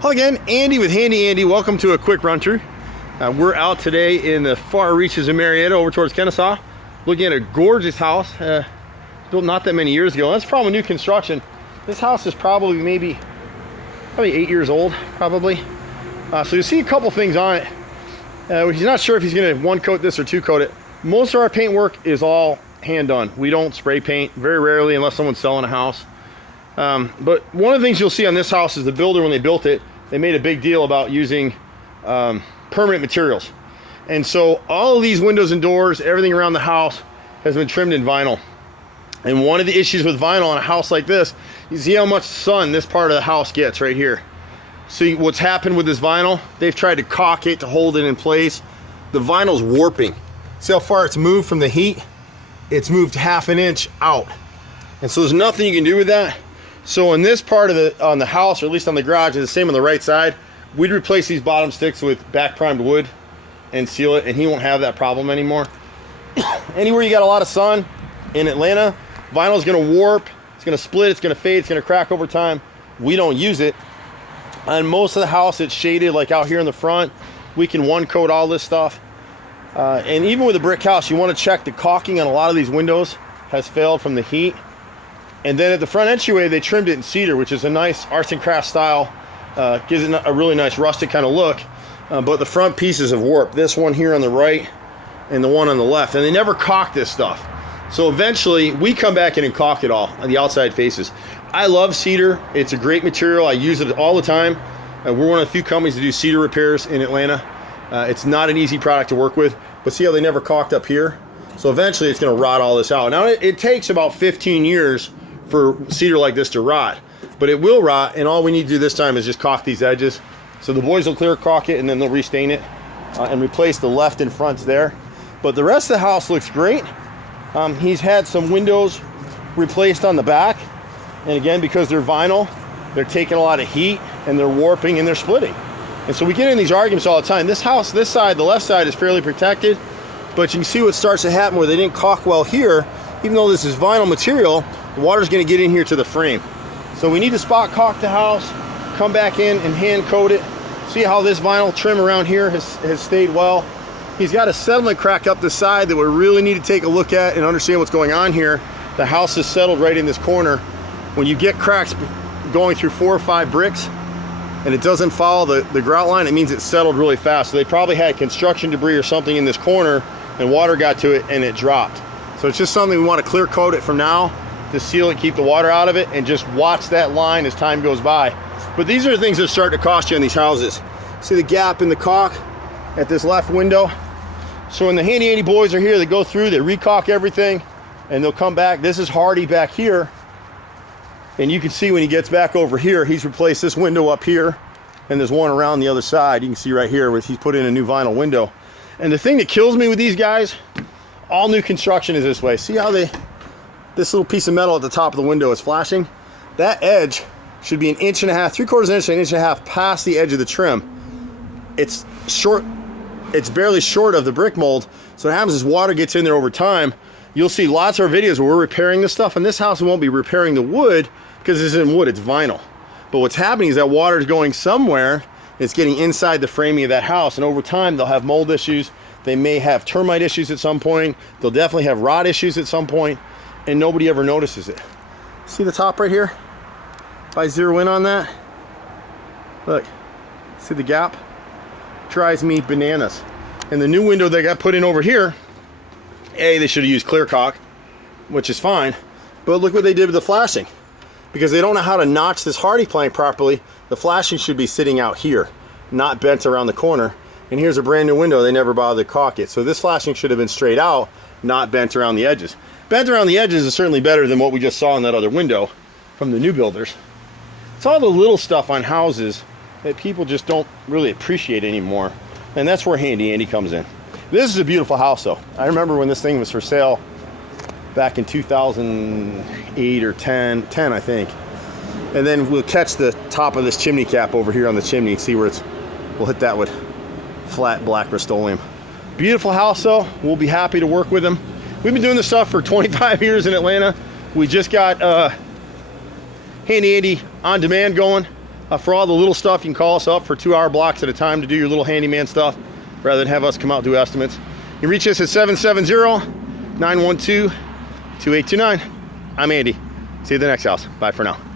Hello again, Andy with Handy Andy. Welcome to a quick run through. We're out today in the far reaches of Marietta over towards Kennesaw, looking at a gorgeous house built not that many years ago. That's probably new construction. This house is probably maybe 8 years old, probably. So you'll see a couple things on it. He's not sure if he's going to one coat this or two coat it. Most of our paint work is all hand done. We don't spray paint, very rarely, unless someone's selling a house. But one of the things you'll see on this house is the builder, when they built it, they made a big deal about using permanent materials. And so all of these windows and doors, everything around the house has been trimmed in vinyl. And one of the issues with vinyl on a house like this, you see how much sun this part of the house gets right here. See what's happened with this vinyl? They've tried to caulk it to hold it in place. The vinyl's warping. See how far it's moved from the heat? It's moved half an inch out. And so there's nothing you can do with that. So in this part of on the house, or at least on the garage, it's the same on the right side, we'd replace these bottom sticks with back primed wood and seal it, and he won't have that problem anymore. Anywhere you got a lot of sun in Atlanta, vinyl is going to warp, it's going to split, it's going to fade, it's going to crack over time. We don't use it. On most of the house, it's shaded, like out here in the front. We can one coat all this stuff. And even with a brick house, you want to check the caulking on a lot of these windows has failed from the heat. And then at the front entryway, they trimmed it in cedar, which is a nice arts and crafts style. Gives it a really nice rustic kind of look. But the front pieces have warped. This one here on the right and the one on the left. And they never caulk this stuff. So eventually, we come back in and caulk it all on the outside faces. I love cedar. It's a great material. I use it all the time. We're one of the few companies that do cedar repairs in Atlanta. It's not an easy product to work with. But see how they never caulked up here? So eventually, it's going to rot all this out. Now, it takes about 15 years for cedar like this to rot, but it will rot, and all we need to do this time is just caulk these edges. So the boys will clear caulk it, and then they'll restain it and replace the left and fronts there. But the rest of the house looks great. He's had some windows replaced on the back, and again, because they're vinyl, they're taking a lot of heat, and they're warping and they're splitting. And so we get in these arguments all the time. This house, this side, the left side, is fairly protected, but you can see what starts to happen where they didn't caulk well here. Even though this is vinyl material, the water's going to get in here to the frame. So we need to spot caulk the house, come back in and hand coat it. See how this vinyl trim around here has stayed well. He's got a settlement crack up the side that we really need to take a look at and understand what's going on here. The house is settled right in this corner. When you get cracks going through 4 or 5 bricks and it doesn't follow the grout line, it means it's settled really fast. So they probably had construction debris or something in this corner and water got to it and it dropped. So it's just something we want to clear coat it from now to seal it, keep the water out of it, and just watch that line as time goes by. But these are the things that start to cost you in these houses. See the gap in the caulk at this left window? So when the Handy Andy boys are here, they go through, they re-caulk everything, and they'll come back. This is Hardy back here. And you can see when he gets back over here, he's replaced this window up here, and there's one around the other side. You can see right here where he's put in a new vinyl window. And the thing that kills me with these guys, all new construction is this way. See how this little piece of metal at the top of the window is flashing? That edge should be 1.5 inches, 3/4 inch to 1.5 inches past the edge of the trim. It's short, it's barely short of the brick mold. So what happens is water gets in there over time. You'll see lots of our videos where we're repairing this stuff. In this house, we won't be repairing the wood because this isn't wood, it's vinyl. But what's happening is that water is going somewhere. It's getting inside the framing of that house. And over time, they'll have mold issues. They may have termite issues at some point. They'll definitely have rot issues at some point, and nobody ever notices it. See the top right here? If I zero in on that, look, see the gap? Drives me bananas. And the new window that got put in over here, they should have used clear caulk, which is fine, but look what they did with the flashing. Because they don't know how to notch this Hardy plank properly, the flashing should be sitting out here, not bent around the corner. And here's a brand new window, they never bothered to caulk it. So this flashing should have been straight out, not bent around the edges. Bent around the edges is certainly better than what we just saw in that other window from the new builders. It's all the little stuff on houses that people just don't really appreciate anymore. And that's where Handy Andy comes in. This is a beautiful house though. I remember when this thing was for sale back in 2008 or 10 I think. And then we'll catch the top of this chimney cap over here on the chimney, see where we'll hit that with flat black Rust-Oleum. Beautiful house though. We'll be happy to work with them. We've been doing this stuff for 25 years in Atlanta. We just got Handy Andy on demand going. For all the little stuff, you can call us up for 2-hour blocks at a time to do your little handyman stuff, rather than have us come out and do estimates. You can reach us at 770-912-2829. I'm Andy. See you at the next house. Bye for now.